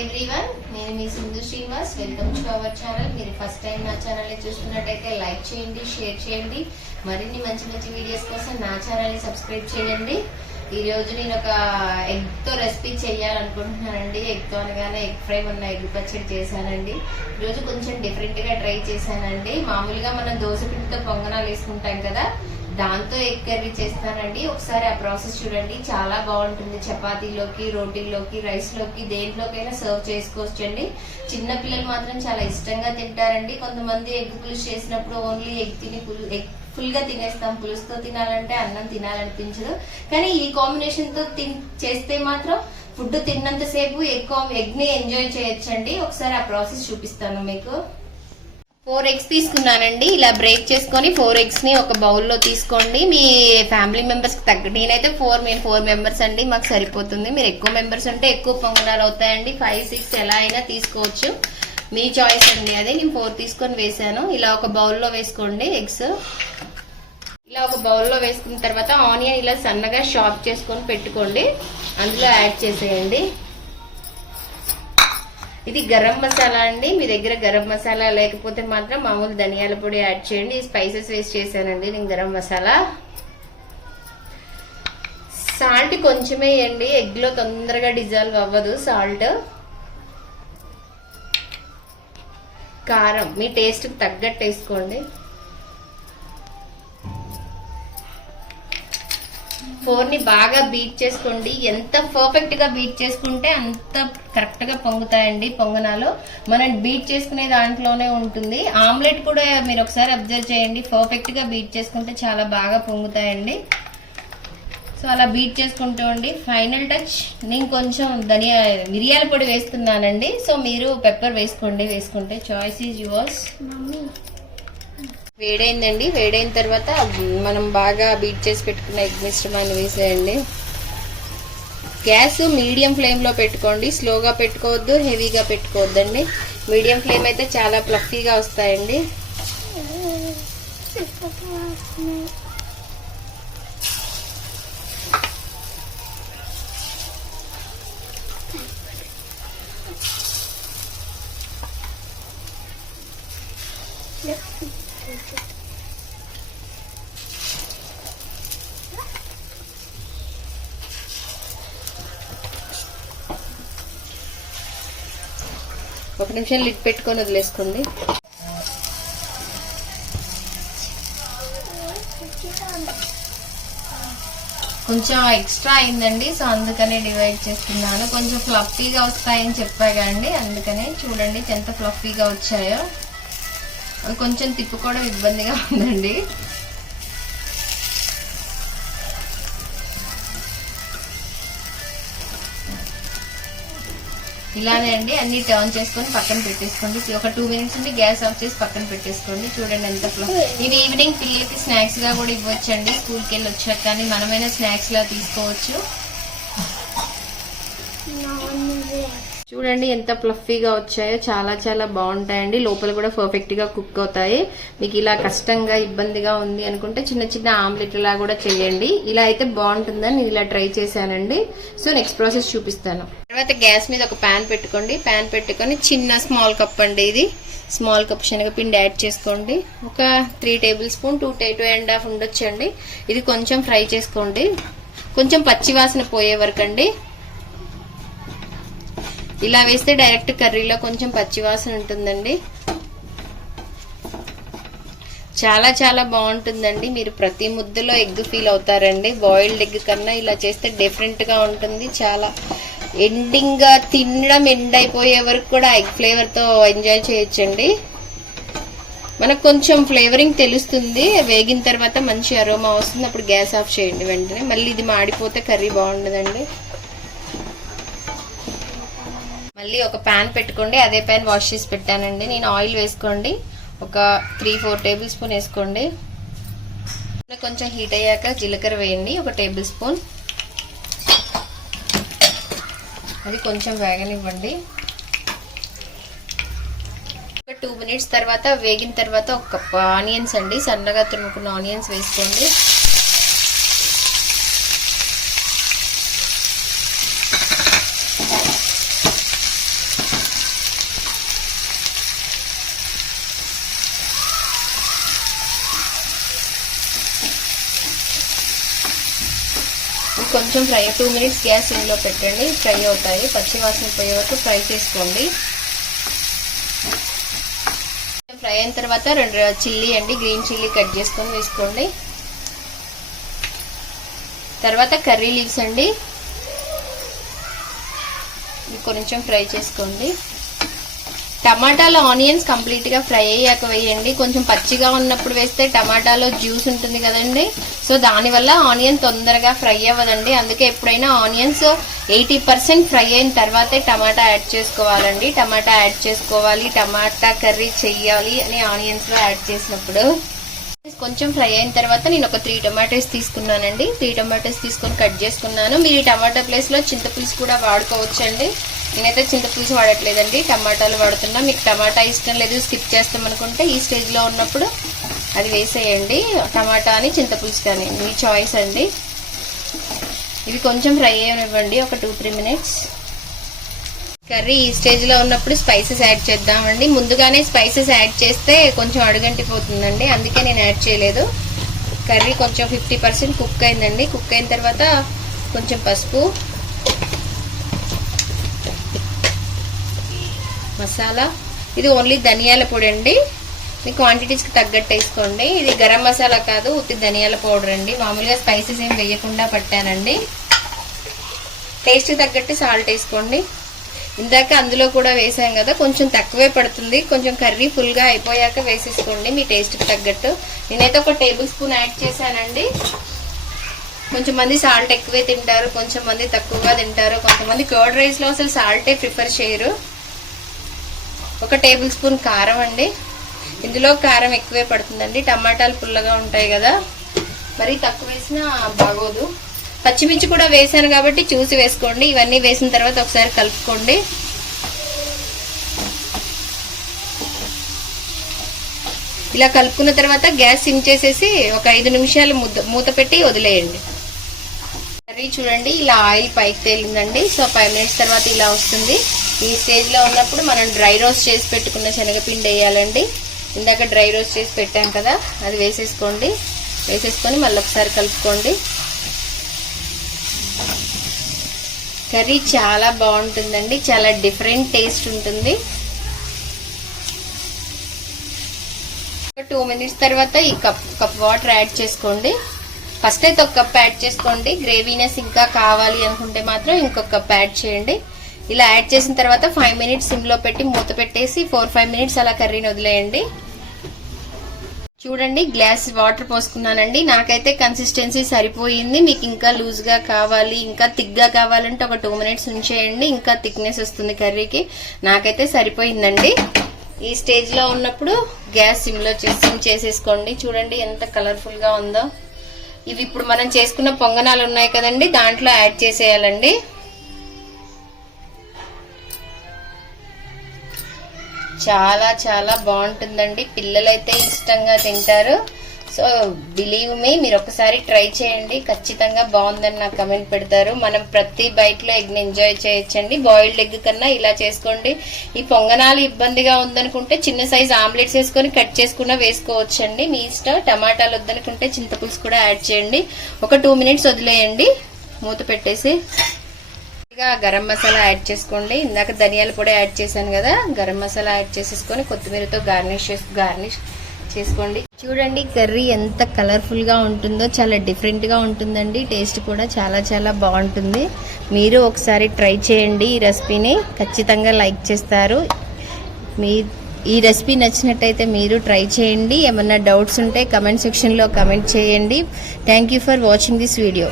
Everyone, నేను మీ Sindhu Srinivas. Welcome to our channel. మీరు ఫస్ట్ టైం నా ఛానల్ని చూస్తున్నట్టయితే లైక్ చేయండి, షేర్ చేయండి. మరిన్ని మంచి మంచి వీడియోస్ కోసం నా ఛానల్ని సబ్స్క్రైబ్ చేయండి. ఈ రోజు నేను ఒక ఎగ్తో రెసిపీ చేయాలనుకుంటున్నానండి. ఎగ్తో అనగానే ఎగ్ ఫ్రై ఉన్న ఎగ్ పచ్చడి చేశానండి. ఈరోజు కొంచెం డిఫరెంట్గా ట్రై చేశానండి. మామూలుగా మనం దోశ పిండితో పొంగనాలు వేసుకుంటాం కదా, దాంతో ఎగ్ కర్రీ చేస్తానండి. ఒకసారి ఆ ప్రాసెస్ చూడండి, చాలా బాగుంటుంది. చపాతీలోకి, రోటీల్లోకి, రైస్ లోకి, దేంట్లోకైనా సర్వ్ చేసుకోవచ్చండి. చిన్న పిల్లలు మాత్రం చాలా ఇష్టంగా తింటారండి. కొంతమంది ఎగ్ పులుసు చేసినప్పుడు ఓన్లీ ఎగ్ తిని ఎగ్ ఫుల్ గా తినేస్తాం. పులుసుతో తినాలంటే అన్నం తినాలనిపించదు. కానీ ఈ కాంబినేషన్ తో చేస్తే మాత్రం ఫుడ్ తిన్నంతసేపు ఎగ్ ని ఎంజాయ్ చేయొచ్చండి. ఒకసారి ఆ ప్రాసెస్ చూపిస్తాను మీకు. 4 eggs తీసుకున్నానండి. ఇలా బ్రేక్ చేసుకొని 4 eggs ని ఒక బౌల్లో తీసుకోండి. మీ ఫ్యామిలీ మెంబర్స్ కి తగ్గ, నేనైతే 4 మెంబర్స్ అండి, మాకు సరిపోతుంది. మీరు ఎక్కువ మెంబర్స్ ఉంటే ఎక్కువ పొంగనాలు అవుతాయండి. 5, 6 ఎలా అయినా తీసుకోవచ్చు, మీ చాయిస్ అండి. అదే నేను 4 తీసుకొని వేసాను. ఇలా ఒక బౌల్లో వేసుకోండి ఎగ్స్. ఇలా ఒక బౌల్లో వేసుకున్న తర్వాత ఆనియన్ ఇలా సన్నగా చాప్ చేసుకొని పెట్టుకోండి. అందులో యాడ్ చేసేయండి. ఇది గరం మసాలా అండి. మీ దగ్గర గరం మసాలా లేకపోతే మాత్రం మామూలు ధనియాల పొడి యాడ్ చేయండి. స్పైసెస్ వేస్ట్ చేశానండి నేను గరం మసాలా. సాల్ట్ కొంచెమే వేయండి, ఎగ్ లో తొందరగా డిజాల్వ్ అవ్వదు సాల్ట్. కారం మీ టేస్ట్ కి తగ్గట్టు వేసుకోండి. 4 ని బాగా బీట్ చేసుకోండి. ఎంత పర్ఫెక్ట్ గా బీట్ చేసుకుంటే అంత కరెక్ట్ గా పొంగుతాయండి పొంగనాలు. మనం బీట్ చేసుకునే దాంట్లోనే ఉంటుంది. ఆమ్లెట్ కూడా మీరు ఒకసారి అబ్జర్వ్ చేయండి, పర్ఫెక్ట్ గా బీట్ చేసుకుంటే చాలా బాగా పొంగుతాయండి. సో అలా బీట్ చేసుకుంటూ ఉండి ఫైనల్ టచ్ నేను కొంచెం మిరియాల పొడి వేస్తున్నానండి. సో మీరు పెప్పర్ వేసుకోండి, వేసుకుంటే చాయిస్ ఈజ్ యువర్స్. వేడైందండి. వేడైన తర్వాత మనం బాగా బీట్ చేసి పెట్టుకున్న ఎగ్ మిశ్రమాన్ని వేసేయండి. గ్యాస్ మీడియం ఫ్లేమ్ లో పెట్టుకోండి, స్లోగా పెట్టుకోవద్దు, హెవీగా పెట్టుకోవద్దండి. మీడియం ఫ్లేమ్ అయితే చాలా ఫ్లఫీగా వస్తాయండి. ఒక నిమిషం లిడ్ పెట్టుకొని వదిలేసుకోండి. కొంచెం ఎక్స్ట్రా అయిందండి, సో అందుకనే డివైడ్ చేస్తున్నాను. కొంచెం ఫ్లఫీగా వస్తాయని చెప్పా కదండి, అందుకనే చూడండి ఎంత ఫ్లఫీగా వచ్చాయో. అది కొంచెం తిప్పుకోవడం ఇబ్బందిగా ఉందండి. ఇలానే అండి అన్ని టర్న్ చేసుకొని పక్కన పెట్టేసుకోండి. ఒక 2 మినిట్స్ ఉండి గ్యాస్ ఆఫ్ చేసి పక్కన పెట్టేసుకోండి. చూడండి ఎంత ఇవి ఈవినింగ్ పిల్లలకి స్నాక్స్ గా కూడా ఇవ్వచ్చండి. స్కూల్కి వెళ్ళి వచ్చాక కానీ మనమైనా స్నాక్స్ లా తీసుకోవచ్చు. చూడండి ఎంత ఫ్లఫీగా వచ్చాయో, చాలా చాలా బాగుంటాయండి. లోపల కూడా పర్ఫెక్ట్ గా కుక్ అవుతాయి. మీకు ఇలా కష్టంగా ఇబ్బందిగా ఉంది అనుకుంటే చిన్న చిన్న ఆమ్లెట్ లా కూడా చేయండి. ఇలా అయితే బాగుంటుందని నేను ఇలా ట్రై చేశానండి. సో నెక్స్ట్ ప్రాసెస్ చూపిస్తాను. తర్వాత గ్యాస్ మీద ఒక ప్యాన్ పెట్టుకోండి. ప్యాన్ పెట్టుకొని చిన్న స్మాల్ కప్ అండి, ఇది స్మాల్ కప్ శనగపిండి యాడ్ చేసుకోండి. ఒక 3 టేబుల్ స్పూన్, 2.5 ఉండొచ్చండి. ఇది కొంచెం ఫ్రై చేసుకోండి, కొంచెం పచ్చివాసన పోయే వరకు అండి. ఇలా వేస్తే డైరెక్ట్ కర్రీలో కొంచెం పచ్చివాసన ఉంటుందండి. చాలా చాలా బాగుంటుందండి. మీరు ప్రతి ముద్దలో ఎగ్ ఫీల్ అవుతారండి. బాయిల్డ్ ఎగ్ కన్నా ఇలా చేస్తే డిఫరెంట్ గా ఉంటుంది. చాలా ఎండింగ్ గా తినడం ఎండ్ అయిపోయే వరకు కూడా ఎగ్ ఫ్లేవర్ తో ఎంజాయ్ చేయొచ్చండి. మనకు కొంచెం ఫ్లేవరింగ్ తెలుస్తుంది. వేగిన తర్వాత మంచి అరోమా వస్తుంది. అప్పుడు గ్యాస్ ఆఫ్ చేయండి వెంటనే. మళ్ళీ ఇది మాడిపోతే కర్రీ బాగుండదండి. మళ్ళీ ఒక ప్యాన్ పెట్టుకోండి. అదే ప్యాన్ వాష్ చేసి పెట్టానండి. నేను ఆయిల్ వేసుకోండి, ఒక 3-4 టేబుల్ స్పూన్ వేసుకోండి. కొంచెం హీట్ అయ్యాక జీలకర్ర వేయండి, ఒక టేబుల్ స్పూన్. అది కొంచెం వేగనివ్వండి. ఒక 2 మినిట్స్ తర్వాత వేగిన తర్వాత ఒక కప్ ఆనియన్స్ అండి, సన్నగా తురుముకున్న ఆనియన్స్ వేసుకోండి. కొంచెం ఫ్రై 2 మినిట్స్ గ్యాస్ సిమ్లో పెట్టండి, ఫ్రై అవుతాయి. పచ్చి వాసన పోయే వరకు ఫ్రై చేసుకోండి. ఫ్రై అయిన తర్వాత 2 చిల్లీ అండి, గ్రీన్ చిల్లీ కట్ చేసుకొని వేసుకోండి. తర్వాత కర్రీ లీవ్స్ అండి, ఇది కొంచెం ఫ్రై చేసుకోండి. టమాటాలో ఆనియన్స్ కంప్లీట్గా ఫ్రై అయ్యాక వేయండి. కొంచెం పచ్చిగా ఉన్నప్పుడు వేస్తే టమాటాలో జ్యూస్ ఉంటుంది కదండి, సో దానివల్ల ఆనియన్ తొందరగా ఫ్రై అవ్వదండి. అందుకే ఎప్పుడైనా ఆనియన్స్ 80% ఫ్రై అయిన తర్వాతే టమాటా యాడ్ చేసుకోవాలండి. టమాటా యాడ్ చేసుకోవాలి, టమాటా కర్రీ చెయ్యాలి అని ఆనియన్స్లో యాడ్ చేసినప్పుడు. కొంచెం ఫ్రై అయిన తర్వాత నేను ఒక 3 టమాటోస్ తీసుకున్నానండి. 3 టమాటోస్ తీసుకొని కట్ చేసుకున్నాను. మీరు ఈ టమాటా ప్లేస్లో చింతపులుసు కూడా వాడుకోవచ్చండి. నేనైతే చింతపులుసు వాడట్లేదండి, టమాటాలు వాడుతున్నా. మీకు టమాటా ఇష్టం లేదు, స్కిప్ చేస్తాం అనుకుంటే ఈ స్టేజ్లో ఉన్నప్పుడు అది వేసేయండి. టమాటా అని చింతపులుసు కానీ మీ చాయిస్ అండి. ఇవి కొంచెం ఫ్రై అయ్యనివ్వండి, ఒక 2-3 మినిట్స్. కర్రీ ఈ స్టేజ్లో ఉన్నప్పుడు స్పైసెస్ యాడ్ చేద్దామండి. ముందుగానే స్పైసెస్ యాడ్ చేస్తే కొంచెం అడుగంటిపోతుందండి, అందుకే నేను యాడ్ చేయలేదు. కర్రీ కొంచెం 50% కుక్ అయిందండి. కుక్ అయిన తర్వాత కొంచెం పసుపు, మసాలా, ఇది ఓన్లీ ధనియాల పొడి అండి. మీ క్వాంటిటీస్కి తగ్గట్టు వేసుకోండి. ఇది గరం మసాలా కాదు, ఉత్తి ధనియాల పౌడర్ అండి. మామూలుగా స్పైసెస్ ఏం వేయకుండా పట్టానండి. టేస్ట్కి తగ్గట్టు సాల్ట్ వేసుకోండి. ఇందాక అందులో కూడా వేసాం కదా, కొంచెం తక్కువే పడుతుంది. కొంచెం కర్రీ ఫుల్గా అయిపోయాక వేసేసుకోండి మీ టేస్ట్కి తగ్గట్టు. నేనైతే ఒక 1 టేబుల్ స్పూన్ యాడ్ చేశానండి. కొంచెం మంది సాల్ట్ ఎక్కువే తింటారు, కొంచెం మంది తక్కువగా తింటారు. కొంతమంది కర్డ్ రైస్లో అసలు సాల్టే ప్రిఫర్ చేయరు. 1 టేబుల్ స్పూన్ కారం అండి. ఇందులో కారం ఎక్కువే పడుతుందండి, టమాటాలు పుల్లగా ఉంటాయి కదా, మరీ తక్కువ వేసినా బాగోదు. పచ్చిమిర్చి కూడా వేసాను కాబట్టి చూసి వేసుకోండి. ఇవన్నీ వేసిన తర్వాత ఒకసారి కలుపుకోండి. ఇలా కలుపుకున్న తర్వాత గ్యాస్ సిమ్ చేసేసి ఒక 5 నిమిషాలు మూత పెట్టి వదిలేయండి. కర్రీ చూడండి ఇలా ఆయిల్ పైకి తేలిందండి. సో 5 మినిట్స్ తర్వాత ఇలా వస్తుంది. ఈ స్టేజ్లో ఉన్నప్పుడు మనం డ్రై రోస్ట్ చేసి పెట్టుకున్న శనగపిండి వేయాలండి. ఇందాక డ్రై రోస్ట్ చేసి పెట్టాం కదా, అది వేసేసుకోండి. వేసేసుకొని మళ్ళీ ఒకసారి కలుపుకోండి. కర్రీ చాలా బాగుంటుందండి, చాలా డిఫరెంట్ టేస్ట్ ఉంటుంది. ఒక 2 మినిట్స్ తర్వాత ఈ కప్ వాటర్ యాడ్ చేసుకోండి. ఫస్ట్ అయితే 1 కప్ యాడ్ చేసుకోండి. గ్రేవీనెస్ ఇంకా కావాలి అనుకుంటే మాత్రం ఇంకొక కప్ యాడ్ చేయండి. ఇలా యాడ్ చేసిన తర్వాత 5 మినిట్స్ సిమ్లో పెట్టి మూత పెట్టేసి 4-5 మినిట్స్ అలా కర్రీని వదిలేయండి. చూడండి గ్లాస్ వాటర్ పోసుకున్నానండి. నాకైతే కన్సిస్టెన్సీ సరిపోయింది. మీకు ఇంకా లూజ్గా కావాలి, ఇంకా థిక్గా కావాలంటే ఒక 2 మినిట్స్ ఉంచేయండి, ఇంకా థిక్నెస్ వస్తుంది కర్రీకి. నాకైతే సరిపోయిందండి. ఈ స్టేజ్లో ఉన్నప్పుడు గ్యాస్ సిమ్లో చేసేసుకోండి. చూడండి ఎంత కలర్ఫుల్గా ఉందో. ఇవి ఇప్పుడు మనం చేసుకున్న పొంగనాలు ఉన్నాయి కదండి, దాంట్లో యాడ్ చేసేయాలండి. చాలా చాలా బాగుంటుందండి, పిల్లలైతే ఇష్టంగా తింటారు. సో బిలీవ్ మీ, మీరు ఒకసారి ట్రై చేయండి, ఖచ్చితంగా బాగుందని నాకు కమెంట్ పెడతారు. మనం ప్రతి బైట్లో ఎగ్ని ఎంజాయ్ చేయొచ్చండి. బాయిల్డ్ ఎగ్ కన్నా ఇలా చేసుకోండి. ఈ పొంగనాలు ఇబ్బందిగా ఉందనుకుంటే చిన్న సైజ్ ఆమ్లెట్స్ వేసుకొని కట్ చేసుకున్నా వేసుకోవచ్చండి, మీ ఇష్టం. టమాటాలు వద్దనుకుంటే చింతపులుసు కూడా యాడ్ చేయండి. ఒక 2 మినిట్స్ వదిలేయండి మూత పెట్టేసి. గరం మసాలా యాడ్ చేసుకోండి. ఇందాక ధనియాల పొడి యాడ్ చేశాను కదా, గరం మసాలా యాడ్ చేసేసుకొని కొత్తిమీరతో గార్నిష్ చేసుకోండి. చూడండి కర్రీ ఎంత కలర్ఫుల్ గా ఉంటుందో, చాలా డిఫరెంట్ గా ఉంటుందండి. టేస్ట్ కూడా చాలా చాలా బాగుంటుంది. మీరు ఒకసారి ట్రై చేయండి. ఈ రెసిపీని ఖచ్చితంగా లైక్ చేస్తారు. ఈ రెసిపీ నచ్చినట్టయితే మీరు ట్రై చేయండి. ఏమన్నా డౌట్స్ ఉంటే కమెంట్ సెక్షన్లో కమెంట్ చేయండి. Thank you for watching this video.